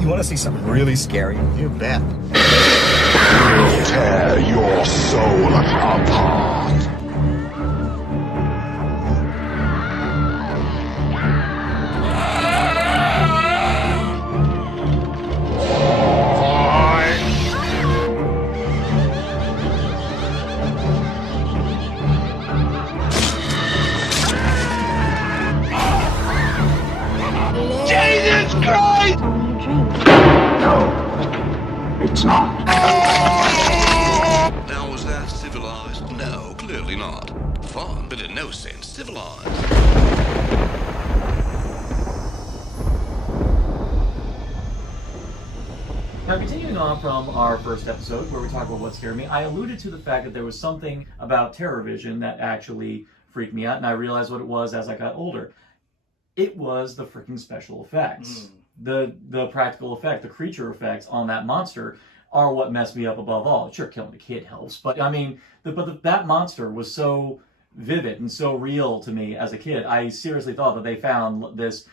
You want to see something really scary? You bet. We'll tear your soul apart. Jesus Christ! No, it's not. Now, was that civilized? No, clearly not. Fun, but in no sense civilized. Now, continuing on from our first episode where we talked about what scared me, I alluded to the fact that there was something about terror vision that actually freaked me out, and I realized what it was as I got older. It was the freaking special effects. The practical effect, the creature effects on that monster are what messed me up above all. Sure, killing a kid helps, but I mean, that monster was so vivid and so real to me as a kid. I seriously thought that they found this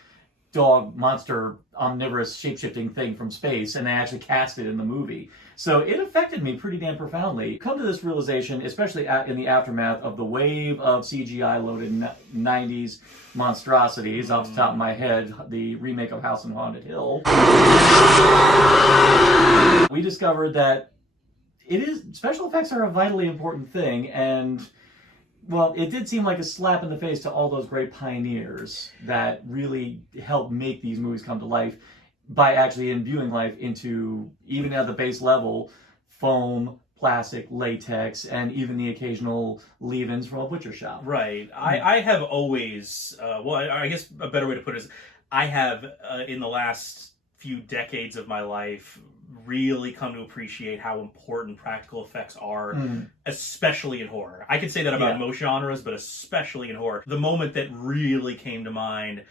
dog monster omnivorous shape-shifting thing from space, and they actually cast it in the movie. So it affected me pretty damn profoundly. Come to this realization, especially in the aftermath of the wave of CGI-loaded 90s monstrosities. Off the top of my head, the remake of House on Haunted Hill. We discovered that special effects are a vitally important thing, and well, it did seem like a slap in the face to all those great pioneers that really helped make these movies come to life by actually imbuing life into, even at the base level, foam, plastic, latex, and even the occasional leave-ins from a butcher shop. Right. I have always, I guess a better way to put it is, I have, in the last few decades of my life, really come to appreciate how important practical effects are, especially in horror. I could say that about most genres, but especially in horror. The moment that really came to mind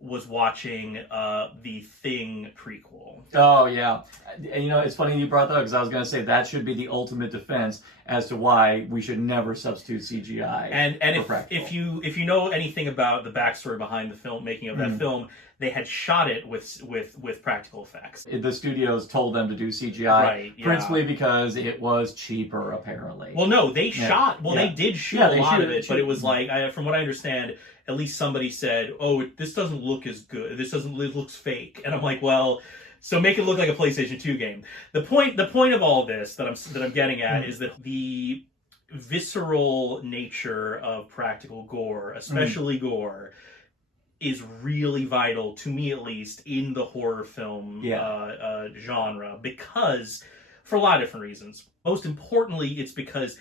was watching the Thing prequel. Oh, yeah. And, it's funny you brought that up, because I was going to say that should be the ultimate defense as to why we should never substitute CGI. And if you know anything about the backstory behind the filmmaking of that film, they had shot it with practical effects. The studios told them to do CGI, right, principally because it was cheaper, apparently. Well, no, they did shoot a lot of it, but it was like, from what I understand, at least somebody said, "Oh, this doesn't look as good. It looks fake." And I'm like, well, so make it look like a PlayStation 2 game. The point of all this that I'm getting at is that the visceral nature of practical gore, especially gore, is really vital, to me at least, in the horror film genre, because for a lot of different reasons. Most importantly, it's because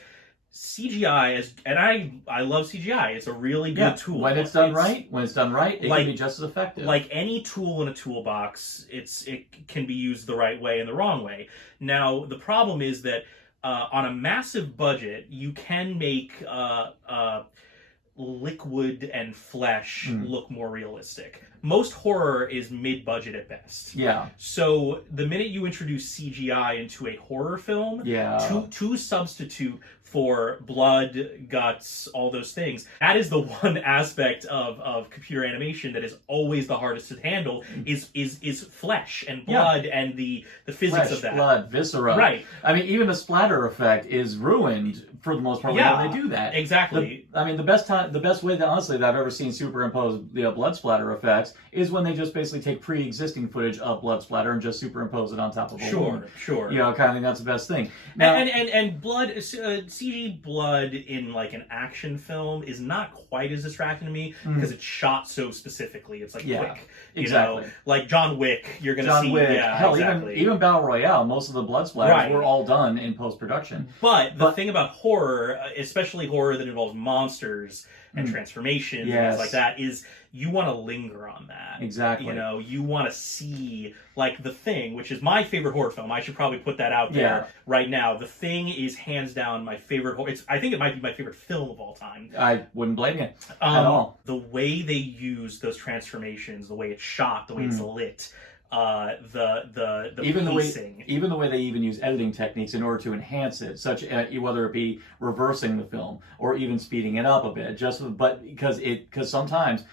CGI and I love CGI. It's a really good tool. When it's done right, it can be just as effective. Like any tool in a toolbox, it can be used the right way and the wrong way. Now, the problem is that on a massive budget, you can make liquid and flesh look more realistic. Most horror is mid-budget at best. Yeah. So the minute you introduce CGI into a horror film, to substitute for blood, guts, all those things, that is the one aspect of computer animation that is always the hardest to handle, is flesh and blood and the physics of that. Blood, visceral. Right. I mean, even the splatter effect is ruined for the most part when they do that. Exactly. The best way that honestly that I've ever seen superimpose blood splatter effects is when they just basically take pre-existing footage of blood splatter and just superimpose it on top of a wound. Sure. Kind of think that's the best thing. Now, and blood, CG blood in like an action film is not quite as distracting to me because it's shot so specifically. It's like quick. Exactly. Like John Wick, you're going to see. Wick. Yeah, hell, exactly. even Battle Royale, most of the blood splatters were all done in post-production. But the thing about horror, especially horror that involves monsters and transformations and things like that, is you want to linger on that. Exactly. You want to see, like, The Thing, which is my favorite horror film. I should probably put that out there right now. The Thing is hands down my favorite horror. I think it might be my favorite film of all time. I wouldn't blame you at all. The way they use those transformations, the way it's shot, the way it's lit, the pacing. Even the way they even use editing techniques in order to enhance it, such whether it be reversing the film or even speeding it up a bit, because sometimes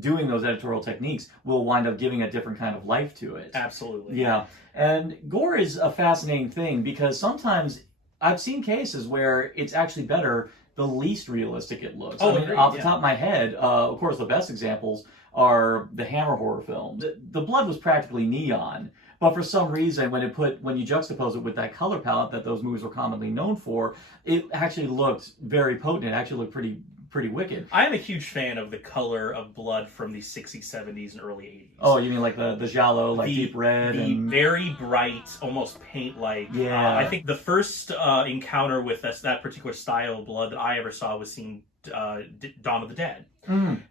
doing those editorial techniques will wind up giving a different kind of life to it. Absolutely. Yeah. And gore is a fascinating thing because sometimes I've seen cases where it's actually better the least realistic it looks. Oh, I mean, agreed, off the top of my head, of course, the best examples are the Hammer horror films. The blood was practically neon, but for some reason, when you juxtapose it with that color palette that those movies were commonly known for, it actually looked very potent. It actually looked pretty wicked. I am a huge fan of the color of blood from the 60s, 70s, and early 80s. Oh, you mean like the giallo, like deep red? The and very bright, almost paint-like. Yeah. I think the first encounter with that particular style of blood that I ever saw was seeing Dawn of the Dead.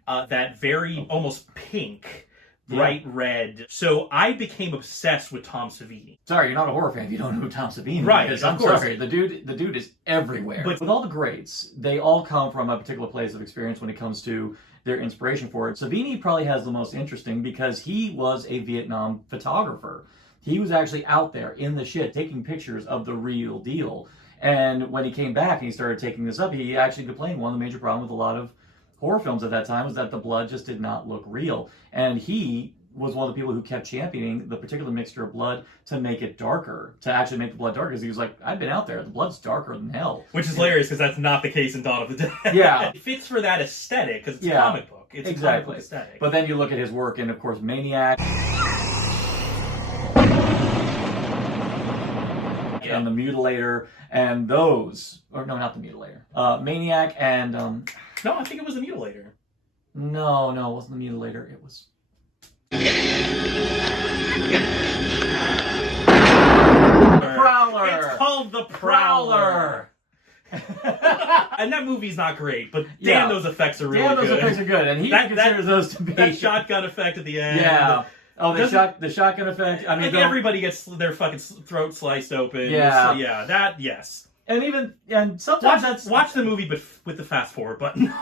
That very almost pink, bright red. So I became obsessed with Tom Savini. Sorry, you're not a horror fan if you don't know who Tom Savini Right, is. of I'm course. sorry. The dude is everywhere. But with all the greats, they all come from a particular place of experience when it comes to their inspiration for it. Savini probably has the most interesting because he was a Vietnam photographer. He was actually out there in the shit taking pictures of the real deal. And when he came back and he started taking this up, he actually complained one of the major problems with a lot of horror films at that time was that the blood just did not look real. And he was one of the people who kept championing the particular mixture of blood to make it darker, to actually make the blood darker, because he was like, I've been out there, the blood's darker than hell. Which is hilarious, because that's not the case in Dawn of the Dead. Yeah. It fits for that aesthetic, because it's a comic book. It's exactly. a comic book aesthetic. But then you look at his work in, of course, Maniac. And the Mutilator, and those, or no, not the Mutilator, Maniac and, No, I think it was the Mutilator. No, it wasn't the Mutilator, it was... Prowler! It's called The Prowler! And that movie's not great, but damn, those effects are really good. Those effects are good, and he considers those to be... That shotgun effect at the end. Yeah. Oh, the shotgun effect. I mean, everybody gets their fucking throat sliced open. Yeah. Yes. And sometimes watch the movie, but with the fast forward button.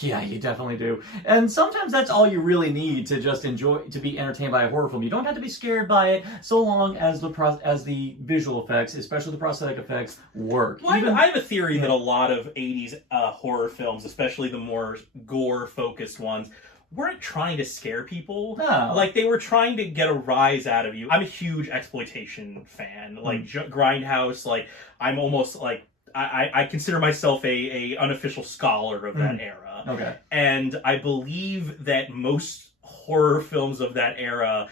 Yeah, you definitely do. And sometimes that's all you really need to just enjoy, to be entertained by a horror film. You don't have to be scared by it, so long as the visual effects, especially the prosthetic effects, work. Well, I have a theory that a lot of 80s horror films, especially the more gore-focused ones, weren't trying to scare people. No. Like, they were trying to get a rise out of you. I'm a huge exploitation fan. Like, Grindhouse, like, I'm almost, like, I consider myself a unofficial scholar of that era. Okay. And I believe that most horror films of that era,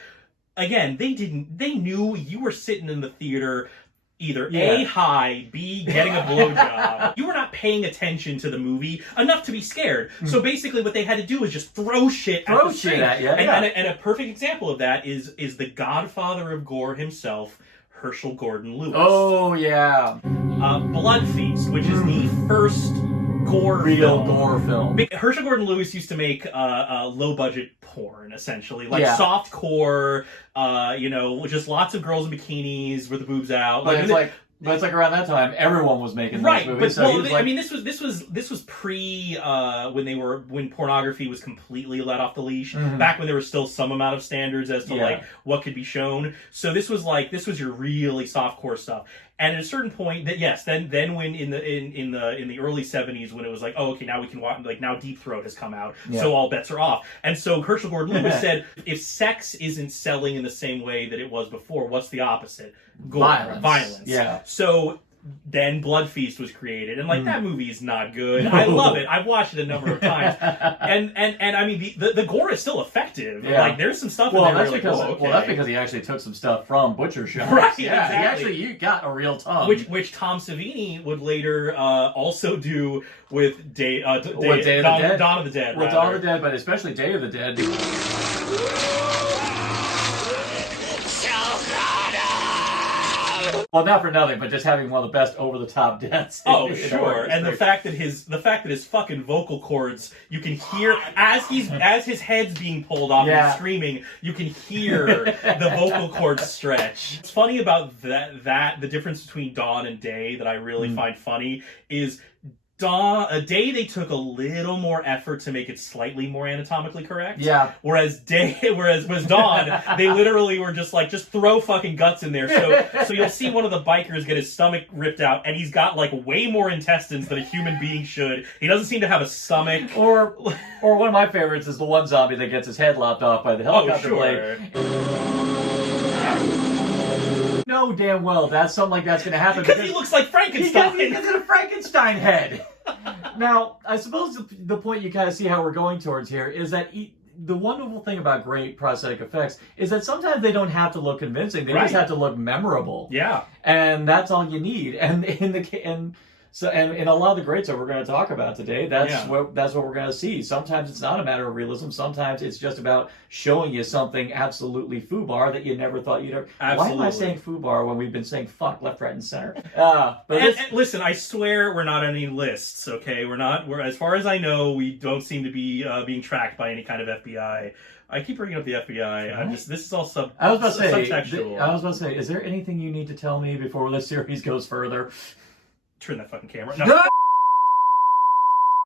again, they knew you were sitting in the theater either A, high, B, getting a blowjob. You were not paying attention to the movie enough to be scared. So basically what they had to do was just throw shit at the screen. And a perfect example of that is the godfather of gore himself, Herschel Gordon Lewis. Oh, yeah. Blood Feast, which is the first real gore film. Herschel Gordon Lewis used to make low-budget porn, essentially. Like soft core, just lots of girls in bikinis with the boobs out. But it's like around that time, everyone was making those movies. This was pre when pornography was completely let off the leash. Back when there was still some amount of standards as to like what could be shown. So this was your really softcore stuff. And at a certain point, then when in the early 70s, when it was like, oh, okay, now we can watch, like, now Deep Throat has come out, so all bets are off. And so Herschel Gordon Lewis said, if sex isn't selling in the same way that it was before, what's the opposite? Gore, violence. Yeah. So then Blood Feast was created, and like that movie is not good. I love it. I've watched it a number of times, and I mean the gore is still effective. Yeah. Like there's some stuff. Well, in there that's because he actually took some stuff from butcher shops. Right. Yeah. Exactly. You got a real tongue. Which Tom Savini would later also do with Dawn of the Dead. Dawn of the Dead, but especially Day of the Dead. Well, not for nothing, but just having one of the best over-the-top deaths. Oh, sure. And the fact that his fucking vocal cords, you can hear as his head's being pulled off and he's screaming, you can hear the vocal cords stretch. What's funny about that the difference between Dawn and Day that I really find funny is Day they took a little more effort to make it slightly more anatomically correct. Yeah. Whereas Dawn, they literally were just like, just throw fucking guts in there. So you'll see one of the bikers get his stomach ripped out, and he's got like way more intestines than a human being should. He doesn't seem to have a stomach. Or one of my favorites is the one zombie that gets his head lopped off by the helicopter blade. No, damn well that's something like that's going to happen because he looks like Frankenstein. He gets a Frankenstein head. Now, I suppose the point you kind of see how we're going towards here is that the wonderful thing about great prosthetic effects is that sometimes they don't have to look convincing; they just have to look memorable. Yeah, and that's all you need. And in a lot of the greats that we're going to talk about today, that's what we're going to see. Sometimes it's not a matter of realism. Sometimes it's just about showing you something absolutely foobar that you never thought you'd ever. Absolutely. Why am I saying foobar when we've been saying fuck left, right, and center? And listen, I swear we're not on any lists. Okay, we're as far as I know, we don't seem to be being tracked by any kind of FBI. I keep bringing up the FBI. This is all subtextual. I was about to say, is there anything you need to tell me before this series goes further? Turn that fucking camera. No.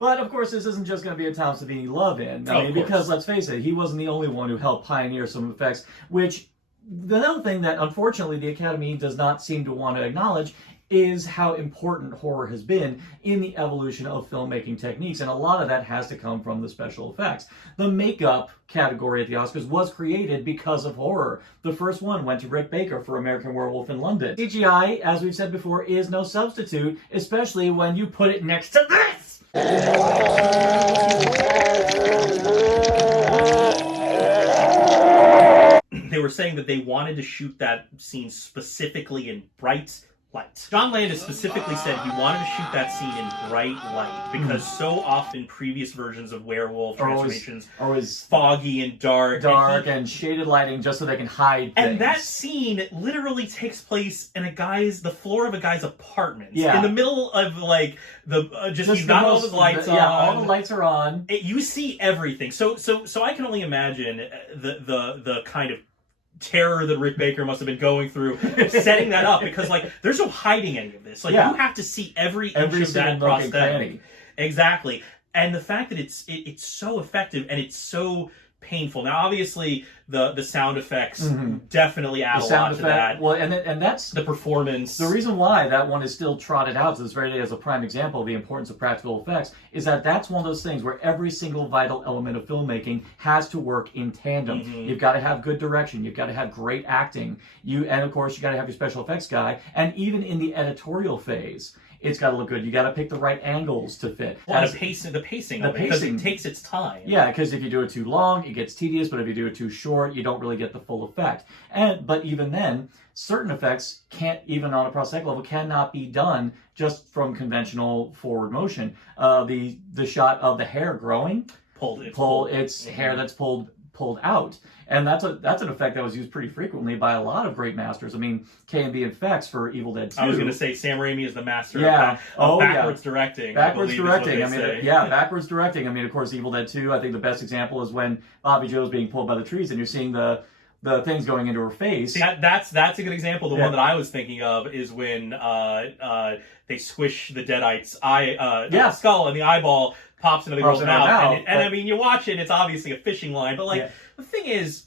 But of course, this isn't just going to be a Tom Savini love-in. Because let's face it, he wasn't the only one who helped pioneer some effects. Which the other thing that unfortunately the Academy does not seem to want to acknowledge is how important horror has been in the evolution of filmmaking techniques, and a lot of that has to come from the special effects. The makeup category at the Oscars was created because of horror. The first one went to Rick Baker for American Werewolf in London. CGI, as we've said before, is no substitute, especially when you put it next to this! They were saying that they wanted to shoot that scene specifically in bright light. John Landis specifically said he wanted to shoot that scene in bright light because so often previous versions of werewolf transformations are always foggy and dark and shaded lighting just so they can hide things. And that scene literally takes place in the floor of a guy's apartment. Yeah. In the middle of like he's got all the lights on. Yeah, all the lights are on. You see everything. So I can only imagine the kind of terror that Rick Baker must have been going through setting that up, because like there's no hiding any of this. Like you have to see every inch of that prosthetic. Exactly. And the fact that it's so effective and it's so painful. Now obviously the sound effects definitely add a lot to that. Well, and that's the performance. The reason why that one is still trotted out to this very day as a prime example of the importance of practical effects is that that's one of those things where every single vital element of filmmaking has to work in tandem. You've got to have good direction. You've got to have great acting. And of course, you got to have your special effects guy. And even in the editorial phase, it's got to look good. You got to pick the right angles to fit. Well, the pacing because it takes its time. Yeah, because if you do it too long, it gets tedious. But if you do it too short, you don't really get the full effect. But even then, certain effects can't, even on a prosthetic level, cannot be done just from conventional forward motion. The shot of the hair growing, it's hair that's pulled out. And that's an effect that was used pretty frequently by a lot of great masters. I mean, K&B Effects for Evil Dead 2. I was going to say Sam Raimi is the master of backwards directing. Backwards directing. Backwards directing. I mean, of course, Evil Dead 2, I think the best example is when Bobby Joe's being pulled by the trees and you're seeing the things going into her face. See, that's a good example. The one that I was thinking of is when they squish the Deadite's skull and the eyeball pops into the girl's mouth. And I mean, you watch it, it's obviously a fishing line, but the thing is,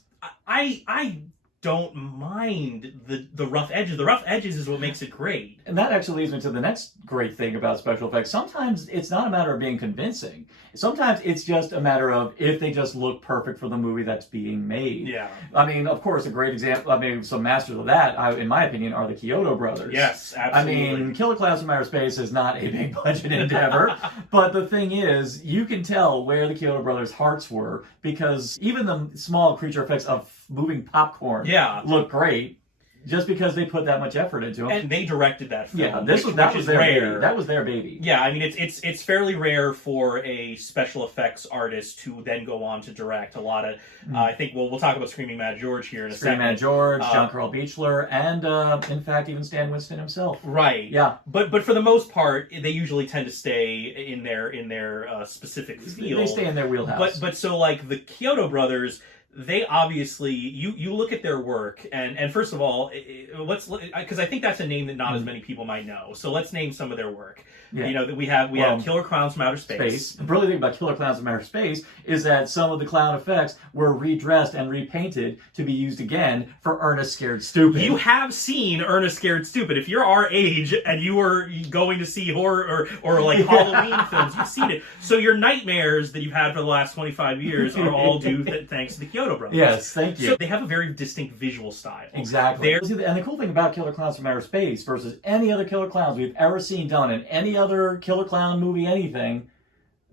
I don't mind the rough edges. The rough edges is what makes it great. And that actually leads me to the next great thing about special effects. Sometimes it's not a matter of being convincing. Sometimes it's just a matter of if they just look perfect for the movie that's being made. Yeah. I mean, of course, a great example, some masters of that, in my opinion, are the Chiodo Brothers. Yes, absolutely. I mean, Killer Clowns from Outer Space is not a big budget endeavor, but the thing is, you can tell where the Chiodo Brothers' hearts were, because even the small creature effects of moving popcorn look great. Just because they put that much effort into them, and they directed that film. Yeah, that was their rare. Baby. That was their baby. Yeah, I mean it's fairly rare for a special effects artist to then go on to direct a lot of. I think we'll talk about Screaming Mad George here in a second. Screaming Mad George, John Carl Beechler, and in fact even Stan Winston himself. Right. Yeah. But for the most part, they usually tend to stay in their specific field. They stay in their wheelhouse. But so like the Kyoto Brothers, they obviously you look at their work and first of all, because I think that's a name that not as many people might know. So let's name some of their work. Yeah. You know that we have Killer Clowns from Outer Space. The brilliant thing about Killer Clowns from Outer Space is that some of the clown effects were redressed and repainted to be used again for Ernest Scared Stupid. You have seen Ernest Scared Stupid. If you're our age and you were going to see horror or like Halloween films, you've seen it. So your nightmares that you've had for the last 25 years are all due thanks to the Kyoto Brothers. Yes, thank you. So they have a very distinct visual style. Exactly. And the cool thing about Killer Clowns from Outer Space versus any other Killer Clowns we've ever seen done in any other Killer Clown movie, anything,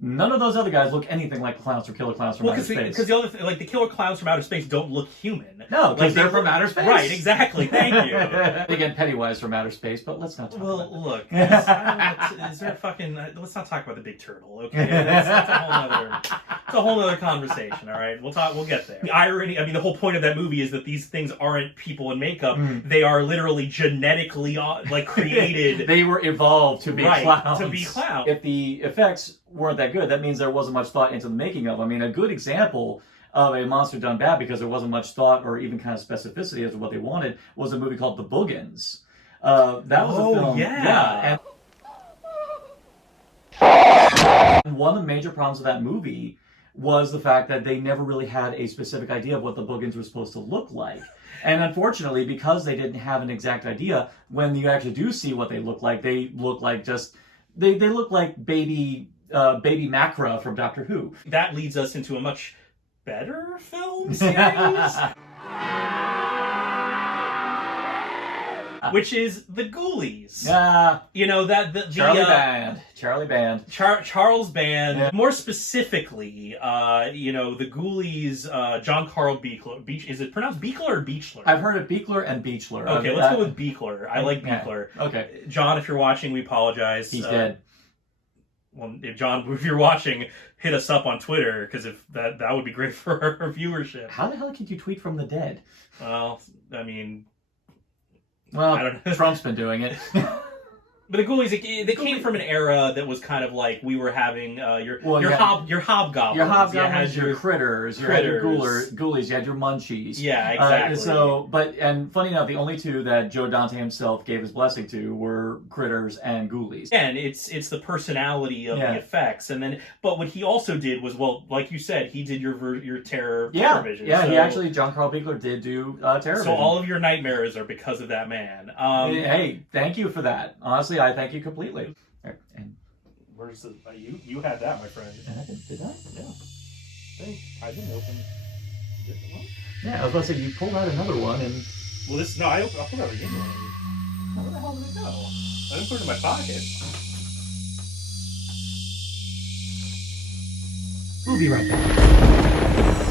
none of those other guys look anything like the clowns from Killer Clowns from Outer Space. Because the other thing, like the Killer Clowns from Outer Space don't look human. No, because they're from outer space. Right, exactly. Thank you. Again, Pennywise from Outer Space, but let's not talk about it. Well, look, is there a fucking... let's not talk about the big turtle, okay? That's a whole other conversation, all right? We'll get there. The irony, I mean, the whole point of that movie is that these things aren't people in makeup. They are literally genetically, created. They were evolved to be clowns. To be clowns. If the effects weren't that good, that means there wasn't much thought into the making of them. I mean, a good example of a monster done bad because there wasn't much thought or even kind of specificity as to what they wanted was a movie called The Boogans. That was a film. Yeah. And one of the major problems with that movie was the fact that they never really had a specific idea of what the Boogans were supposed to look like. And unfortunately, because they didn't have an exact idea, when you actually do see what they look like, they look like they look like baby Macra from Doctor Who. That leads us into a much better film series, which is the Ghoulies. You know that the Charlie Band. Charles Band. Yeah. More specifically, the Ghoulies. John Carl Buechler. Is it pronounced Buechler or Beechler? I've heard of Buechler and Beechler. Okay, let's go with Buechler. I like Buechler. Okay, John, if you're watching, we apologize. He's dead. Well, if you're watching, hit us up on Twitter, because if that would be great for our viewership. How the hell could you tweet from the dead? Well, I mean... Well, I don't know. Trump's been doing it. But the Ghoulies, they came from an era that was kind of like we were having your hobgoblins. Your hobgoblins, your critters, you had your ghoulies, you had your munchies. Yeah, exactly. And funny enough, the only two that Joe Dante himself gave his blessing to were critters and ghoulies. And it's the personality of the effects, but what he also did was, well, like you said, he did your terror vision. Yeah, so, John Carl Buechler did do terror vision. So all of your nightmares are because of that man. Hey, thank you for that. Honestly, I thank you completely. Right, and where's the you had that, my friend? Did I? Yeah. I didn't open this one. Yeah, I was about to say you pulled out another one and. Well, I pulled out again one. Where the hell did it go? I didn't put it in my pocket. We'll be right back.